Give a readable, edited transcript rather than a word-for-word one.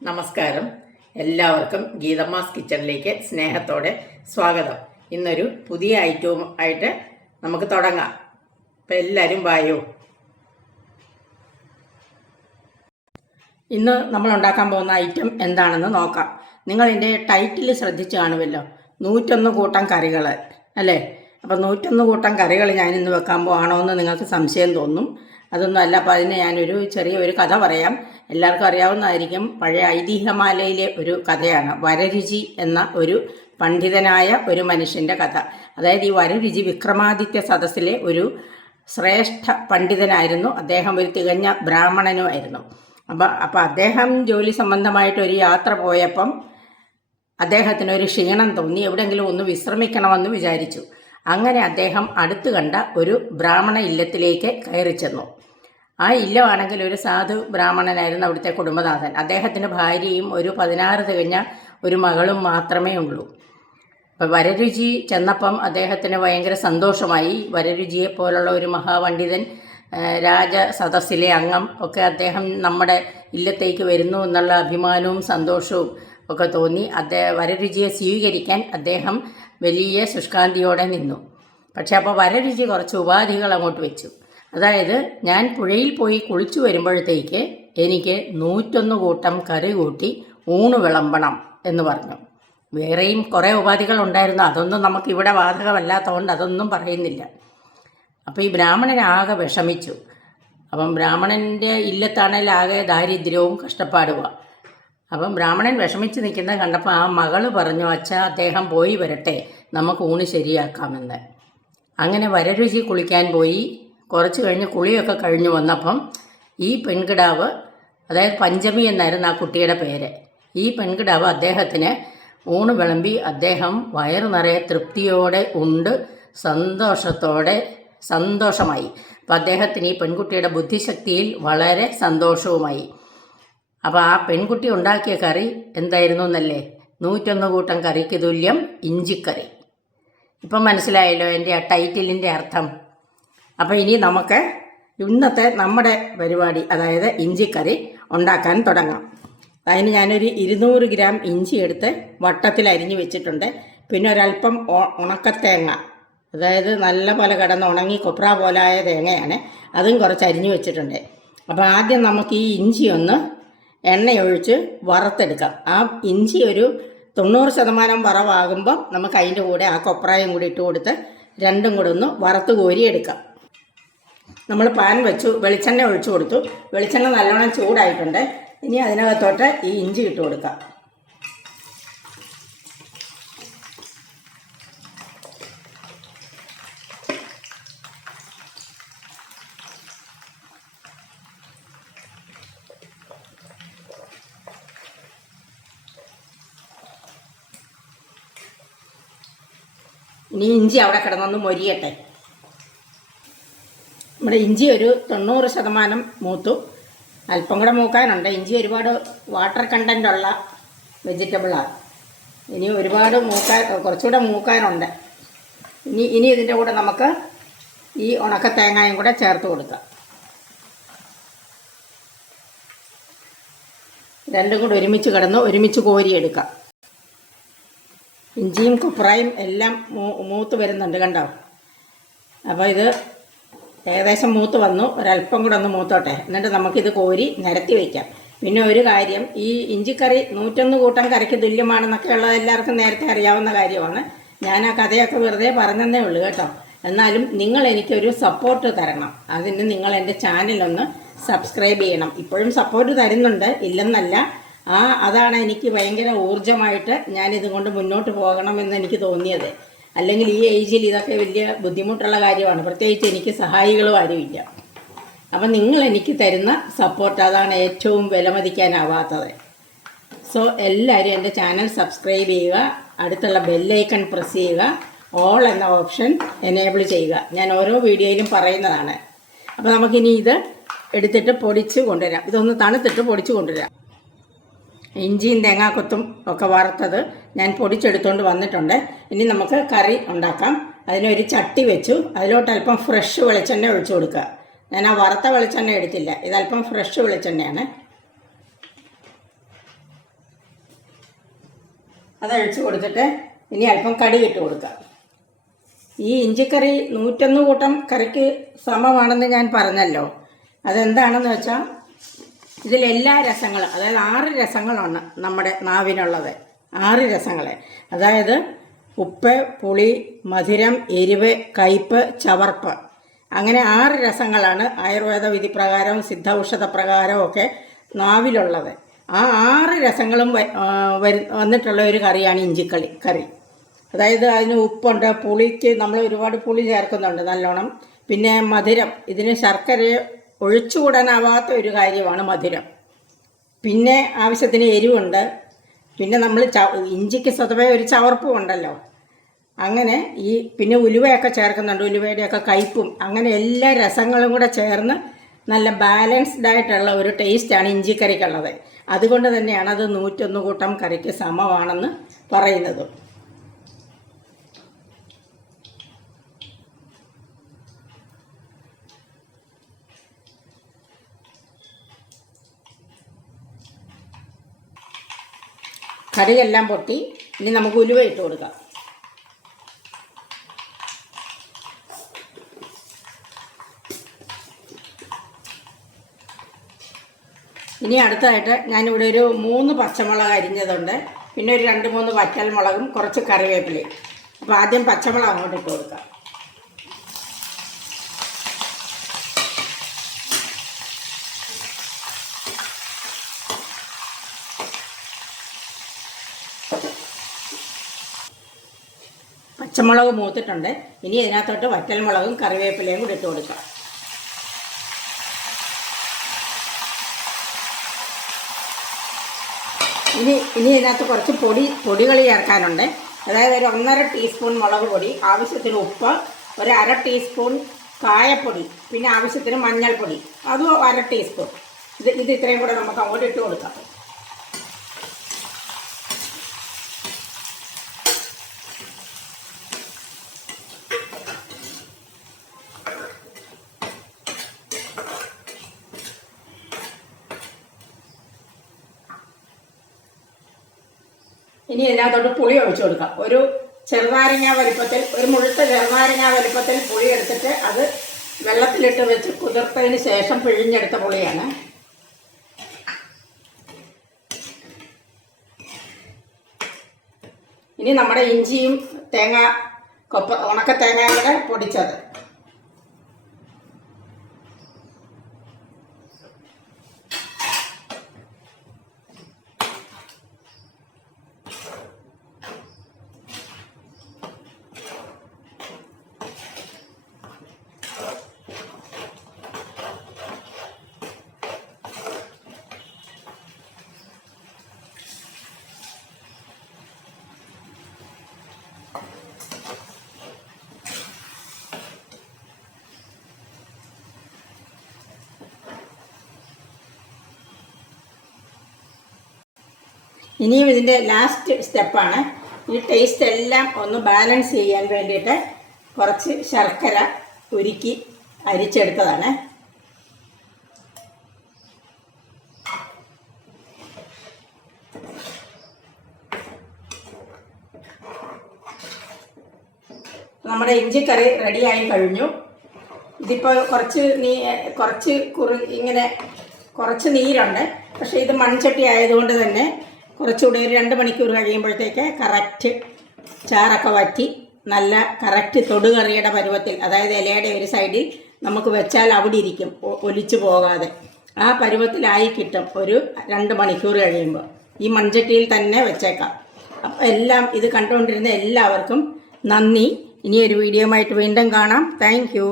നമസ്കാരം. എല്ലാവർക്കും ഗീതമ്മാസ് കിച്ചണിലേക്ക് സ്നേഹത്തോടെ സ്വാഗതം. ഇന്നൊരു പുതിയ ഐറ്റവും ആയിട്ട് നമുക്ക് തുടങ്ങാം. അപ്പം എല്ലാവരും വായോ. ഇന്ന് നമ്മൾ ഉണ്ടാക്കാൻ പോകുന്ന ഐറ്റം എന്താണെന്ന് നോക്കാം. നിങ്ങൾ എൻ്റെ ടൈറ്റിൽ ശ്രദ്ധിച്ച് കാണുമല്ലോ, 101 കൂട്ടം കറികൾ അല്ലേ. അപ്പം 101 കൂട്ടം കറികൾ ഞാനിന്ന് വെക്കാൻ പോകണോ എന്ന് നിങ്ങൾക്ക് സംശയം തോന്നും. അതൊന്നും അല്ല. അപ്പോൾ അതിന് ഞാനൊരു ചെറിയൊരു കഥ പറയാം. എല്ലാവർക്കും അറിയാവുന്നതായിരിക്കും. പഴയ ഐതിഹ്യമാലയിലെ ഒരു കഥയാണ്. വരരുചി എന്ന ഒരു പണ്ഡിതനായ ഒരു മനുഷ്യൻ്റെ കഥ. അതായത് ഈ വരരുചി വിക്രമാദിത്യ സദസ്സിലെ ഒരു ശ്രേഷ്ഠ പണ്ഡിതനായിരുന്നു. അദ്ദേഹം ഒരു തികഞ്ഞ ബ്രാഹ്മണനുമായിരുന്നു. അപ്പം അദ്ദേഹം ജോലി സംബന്ധമായിട്ട് ഒരു യാത്ര പോയപ്പം അദ്ദേഹത്തിനൊരു ക്ഷീണം തോന്നി. എവിടെയെങ്കിലും ഒന്ന് വിശ്രമിക്കണമെന്ന് വിചാരിച്ചു. അങ്ങനെ അദ്ദേഹം അടുത്ത് കണ്ട ഒരു ബ്രാഹ്മണ ഇല്ലത്തിലേക്ക് കയറി ചെന്നു. ആ ഇല്ലമാണെങ്കിൽ ഒരു സാധു ബ്രാഹ്മണനായിരുന്നു അവിടുത്തെ കുടുംബനാഥൻ. അദ്ദേഹത്തിന് ഭാര്യയും ഒരു 16 തികഞ്ഞ ഒരു മകളും മാത്രമേ ഉള്ളൂ. അപ്പം വരരുചി ചെന്നപ്പം അദ്ദേഹത്തിന് ഭയങ്കര സന്തോഷമായി. വരരുചിയെ പോലുള്ള ഒരു മഹാപണ്ഡിതൻ, രാജസദസ്സിലെ അംഗം ഒക്കെ അദ്ദേഹം നമ്മുടെ ഇല്ലത്തേക്ക് വരുന്നു എന്നുള്ള അഭിമാനവും സന്തോഷവും ഒക്കെ തോന്നി. വരരുചിയെ സ്വീകരിക്കാൻ അദ്ദേഹം വലിയ ശുഷ്കാന്തിയോടെ നിന്നു. പക്ഷെ അപ്പോൾ വരരുചി കുറച്ച് ഉപാധികൾ അങ്ങോട്ട് വെച്ചു. അതായത്, ഞാൻ പുഴയിൽ പോയി കുളിച്ചു വരുമ്പോഴത്തേക്ക് എനിക്ക് 101 കൂട്ടം കറി കൂട്ടി ഊണ് വിളമ്പണം എന്ന് പറഞ്ഞു. വേറെയും കുറേ ഉപാധികൾ ഉണ്ടായിരുന്നു. അതൊന്നും നമുക്കിവിടെ ബാധകമല്ലാത്തതുകൊണ്ട് അതൊന്നും പറയുന്നില്ല. അപ്പോൾ ഈ ബ്രാഹ്മണൻ ആകെ വിഷമിച്ചു. അപ്പം ബ്രാഹ്മണൻ്റെ ഇല്ലത്താണെങ്കിൽ ആകെ ദാരിദ്ര്യവും കഷ്ടപ്പാടുക. അപ്പം ബ്രാഹ്മണൻ വിഷമിച്ച് നിൽക്കുന്നത് കണ്ടപ്പോൾ ആ മകള് പറഞ്ഞു, അച്ഛാ, അദ്ദേഹം പോയി വരട്ടെ, നമുക്ക് ഊണ് ശരിയാക്കാമെന്ന്. അങ്ങനെ വരരുചി കുളിക്കാൻ പോയി. കുറച്ച് കഴിഞ്ഞ് കുളിയൊക്കെ കഴിഞ്ഞ് വന്നപ്പം ഈ പെൺകിടാവ്, അതായത് പഞ്ചമി എന്നായിരുന്നു ആ കുട്ടിയുടെ പേര്, ഈ പെൺകിടാവ് അദ്ദേഹത്തിന് ഊണ് വിളമ്പി. അദ്ദേഹം വയറു നിറയെ തൃപ്തിയോടെ ഉണ്ട് സന്തോഷമായി. അപ്പം അദ്ദേഹത്തിന് ഈ പെൺകുട്ടിയുടെ ബുദ്ധിശക്തിയിൽ വളരെ സന്തോഷവുമായി. അപ്പോൾ ആ പെൺകുട്ടി ഉണ്ടാക്കിയ കറി എന്തായിരുന്നു എന്നല്ലേ? 101 കൂട്ടം കറിക്ക് തുല്യം ഇഞ്ചിക്കറി. ഇപ്പം മനസ്സിലായല്ലോ എൻ്റെ ആ ടൈറ്റിലിൻ്റെ അർത്ഥം. അപ്പോൾ ഇനി നമുക്ക് ഇന്നത്തെ നമ്മുടെ പരിപാടി, അതായത് ഇഞ്ചിക്കറി ഉണ്ടാക്കാൻ തുടങ്ങാം. അതിന് ഞാനൊരു 200 ഗ്രാം ഇഞ്ചി എടുത്ത് വട്ടത്തിൽ അരിഞ്ഞു വെച്ചിട്ടുണ്ട്. പിന്നെ ഒരല്പം ഉണക്കത്തേങ്ങ, അതായത് നല്ല പോലെ കിടന്ന് ഉണങ്ങി കൊപ്ര പോലായ തേങ്ങയാണ്, അതും കുറച്ച് അരിഞ്ഞു വെച്ചിട്ടുണ്ട്. അപ്പോൾ ആദ്യം നമുക്ക് ഈ ഇഞ്ചി ഒന്ന് എണ്ണയൊഴിച്ച് വറുത്തെടുക്കാം. ആ ഇഞ്ചി ഒരു 90% വറവാകുമ്പോൾ നമുക്ക് അതിൻ്റെ കൂടെ ആ കൊപ്രായും കൂടി ഇട്ട് കൊടുത്ത് രണ്ടും കൂടെ ഒന്ന് വറുത്ത് കോരിയെടുക്കാം. നമ്മൾ പാൻ വെച്ചു, വെളിച്ചെണ്ണ ഒഴിച്ചു കൊടുത്തു. വെളിച്ചെണ്ണ നല്ലോണം ചൂടായിട്ടുണ്ട്. ഇനി അതിനകത്തോട്ട് ഈ ഇഞ്ചി ഇട്ട് കൊടുക്കാം. ഇനി ഇഞ്ചി അവിടെ കിടന്നൊന്ന് മൊരിയട്ടെ. നമ്മുടെ ഇഞ്ചി ഒരു 90% മൂത്തു. അല്പം കൂടെ മൂക്കാനുണ്ട്. ഇഞ്ചി ഒരുപാട് വാട്ടർ കണ്ടൻ്റ് ഉള്ള വെജിറ്റബിളാണ്. ഇനി ഒരുപാട് കുറച്ചുകൂടെ മൂക്കാനുണ്ട്. ഇനി ഇതിൻ്റെ കൂടെ നമുക്ക് ഈ ഉണക്ക തേങ്ങയും കൂടെ ചേർത്ത് കൊടുക്കാം. രണ്ടും കൂടെ ഒരുമിച്ച് കിടന്ന് ഒരുമിച്ച് കോരിയെടുക്കാം. ഇഞ്ചിയും കൊപ്രായും എല്ലാം മൂത്ത് വരുന്നുണ്ട്, കണ്ടോ? അപ്പോൾ ഇത് ഏകദേശം മൂത്ത് വന്നു. ഒരല്പം കൂടെ ഒന്ന് മൂത്തോട്ടെ, എന്നിട്ട് നമുക്കിത് കോരി നിരത്തി വയ്ക്കാം. പിന്നെ ഒരു കാര്യം, ഈ ഇഞ്ചിക്കറി 101 കൂട്ടം കറിക്ക് തുല്യമാണെന്നൊക്കെ ഉള്ളത് എല്ലാവർക്കും നേരത്തെ അറിയാവുന്ന കാര്യമാണ്. ഞാൻ ആ കഥയൊക്കെ വെറുതെ പറഞ്ഞതേ ഉള്ളൂ കേട്ടോ. എന്നാലും നിങ്ങൾ എനിക്കൊരു സപ്പോർട്ട് തരണം. അതിന് നിങ്ങൾ എൻ്റെ ചാനലൊന്ന് സബ്സ്ക്രൈബ് ചെയ്യണം. ഇപ്പോഴും സപ്പോർട്ട് തരുന്നുണ്ട്, ഇല്ലെന്നല്ല. അതാണ് എനിക്ക് ഭയങ്കര ഊർജ്ജമായിട്ട് ഞാനിതും കൊണ്ട് മുന്നോട്ട് പോകണമെന്ന് എനിക്ക് തോന്നിയത്. അല്ലെങ്കിൽ ഈ ഏജിൽ ഇതൊക്കെ വലിയ ബുദ്ധിമുട്ടുള്ള കാര്യമാണ്. പ്രത്യേകിച്ച് എനിക്ക് സഹായികളും ആരുമില്ല. അപ്പം നിങ്ങൾ എനിക്ക് തരുന്ന സപ്പോർട്ട്, അതാണ് ഏറ്റവും വിലമതിക്കാനാവാത്തത്. സോ എല്ലാവരും എൻ്റെ ചാനൽ സബ്സ്ക്രൈബ് ചെയ്യുക, അടുത്തുള്ള ബെല്ലൈക്കൺ പ്രസ് ചെയ്യുക, ഓൾ എന്ന ഓപ്ഷൻ എനേബിൾ ചെയ്യുക. ഞാൻ ഓരോ വീഡിയോയിലും പറയുന്നതാണ്. അപ്പോൾ നമുക്കിനി ഇത് എടുത്തിട്ട് പൊടിച്ച് കൊണ്ടുവരാം. ഇതൊന്ന് തണുത്തിട്ട് പൊടിച്ച് കൊണ്ടുവരാം. ഇഞ്ചിയും തേങ്ങാക്കൊത്തും ഒക്കെ വറുത്തത് ഞാൻ പൊടിച്ചെടുത്തുകൊണ്ട് വന്നിട്ടുണ്ട്. ഇനി നമുക്ക് കറി ഉണ്ടാക്കാം. അതിനൊരു ചട്ടി വെച്ചു. അതിലോട്ട് അല്പം ഫ്രഷ് വെളിച്ചെണ്ണ ഒഴിച്ചു കൊടുക്കുക. ഞാൻ ആ വറുത്ത വെളിച്ചെണ്ണ എടുത്തില്ല, ഇതല്പം ഫ്രഷ് വെളിച്ചെണ്ണയാണ്. അതൊഴിച്ച് കൊടുത്തിട്ട് ഇനി അല്പം കടുക് ഇട്ട് കൊടുക്കാം. ഈ ഇഞ്ചിക്കറി 101 കൂട്ടം കറിക്ക് സമമാണെന്ന് ഞാൻ പറഞ്ഞല്ലോ. അതെന്താണെന്ന് വെച്ചാൽ ഇതിലെല്ലാ രസങ്ങളും, അതായത് 6 രസങ്ങളാണ് നമ്മുടെ നാവിനുള്ളത്. 6 രസങ്ങൾ, അതായത് ഉപ്പ്, പുളി, മധുരം, എരിവ്, കയ്പ്പ്, ചവർപ്പ്, അങ്ങനെ 6 രസങ്ങളാണ് ആയുർവേദ വിധിപ്രകാരവും സിദ്ധ ഔഷധ പ്രകാരവും ഒക്കെ നാവിലുള്ളത്. ആ 6 രസങ്ങളും വന്നിട്ടുള്ള ഒരു കറിയാണ് കറി. അതായത് അതിന് ഉപ്പുണ്ട്, പുളിക്ക് നമ്മൾ ഒരുപാട് പുളി ചേർക്കുന്നുണ്ട് നല്ലോണം. പിന്നെ മധുരം, ഇതിന് ശർക്കര ഒഴിച്ചുകൂടാനാവാത്ത ഒരു കാര്യമാണ് മധുരം. പിന്നെ ആവശ്യത്തിന് എരിവുണ്ട്. പിന്നെ നമ്മൾ ഇഞ്ചിക്ക് സ്വതവേ ഒരു ചവർപ്പും ഉണ്ടല്ലോ. അങ്ങനെ പിന്നെ ഉലുവയൊക്കെ ചേർക്കുന്നുണ്ട്, ഉലുവയുടെയൊക്കെ കയ്പും, അങ്ങനെ എല്ലാ രസങ്ങളും കൂടെ ചേർന്ന് നല്ല ബാലൻസ്ഡ് ആയിട്ടുള്ള ഒരു ടേസ്റ്റാണ് ഇഞ്ചിക്കറിക്കുള്ളത്. അതുകൊണ്ട് തന്നെയാണ് അത് 101 കൂട്ടം കറിക്ക് സമമാണെന്ന് പറയുന്നത്. കടുകെല്ലാം പൊട്ടി, ഇനി നമുക്ക് ഉലുവ ഇട്ട് കൊടുക്കാം. ഇനി അടുത്തതായിട്ട് ഞാനിവിടെ ഒരു 3 പച്ചമുളക് അരിഞ്ഞതുണ്ട്, പിന്നെ ഒരു 2-3 വറ്റൽമുളകും കുറച്ച് കറിവേപ്പിലയും. അപ്പോൾ ആദ്യം പച്ചമുളക് അങ്ങോട്ട് ഇട്ട് കൊടുക്കാം. പച്ചമുളക് മൂത്തിട്ടുണ്ട്. ഇനി ഇതിനകത്തോട്ട് വറ്റൽമുളകും കറിവേപ്പിലയും കൂടി ഇട്ട് കൊടുക്കാം. ഇനി ഇതിനകത്ത് കുറച്ച് പൊടികൾ ചേർക്കാനുണ്ട്. അതായത് ഒരു 1.5 ടീസ്പൂൺ മുളക് പൊടി, ആവശ്യത്തിന് ഉപ്പ്, ഒരു 1/2 ടീസ്പൂൺ കായപ്പൊടി, പിന്നെ ആവശ്യത്തിന് മഞ്ഞൾപ്പൊടി, അതും 1/2 ടീസ്പൂൺ. ഇത് ഇത്രയും കൂടെ നമുക്ക് അങ്ങോട്ട് ഇട്ട് കൊടുക്കാം. ഇനി ഇതിനകത്തോട്ട് പുളി ഒഴിച്ചു കൊടുക്കാം. ഒരു ചെറുനാരങ്ങ വലിപ്പത്തിൽ, ഒരു മുഴുത്ത ചെറുനാരങ്ങ വലിപ്പത്തിൽ പുളി എടുത്തിട്ട് അത് വെള്ളത്തിലിട്ട് വെച്ച് കുതിർത്തതിന് ശേഷം പിഴിഞ്ഞെടുത്ത പുളിയാണ്. ഇനി നമ്മുടെ ഇഞ്ചിയും ഉണക്ക തേങ്ങയും കൂടെ പൊടിച്ചത്. ഇനിയും ഇതിൻ്റെ ലാസ്റ്റ് സ്റ്റെപ്പാണ്. ഈ ടേസ്റ്റ് എല്ലാം ഒന്ന് ബാലൻസ് ചെയ്യാൻ വേണ്ടിയിട്ട് കുറച്ച് ശർക്കര ഉരുക്കി അരിച്ചെടുത്തതാണ്. നമ്മുടെ ഇഞ്ചിക്കറി റെഡിയായി കഴിഞ്ഞു. ഇതിപ്പോൾ കുറച്ച് നീരുണ്ട്. പക്ഷേ ഇത് മൺചട്ടി ആയതുകൊണ്ട് തന്നെ കുറച്ചുകൂടി ഒരു 2 മണിക്കൂർ കഴിയുമ്പോഴത്തേക്ക് കറക്റ്റ് ചാറൊക്കെ വറ്റി നല്ല കറക്റ്റ് തൊടുകറിയുടെ പരുവത്തിൽ, അതായത് ഇലയുടെ ഒരു സൈഡിൽ നമുക്ക് വെച്ചാൽ അവിടെ ഇരിക്കും, ഒലിച്ചു പോകാതെ ആ പരുവത്തിലായി കിട്ടും. ഒരു 2 മണിക്കൂർ കഴിയുമ്പോൾ ഈ മൺചട്ടിയിൽ തന്നെ വെച്ചേക്കാം. അപ്പോൾ ഇത് കണ്ടുകൊണ്ടിരുന്ന എല്ലാവർക്കും നന്ദി. ഇനിയൊരു വീഡിയോ ആയിട്ട് വീണ്ടും കാണാം. Thank you.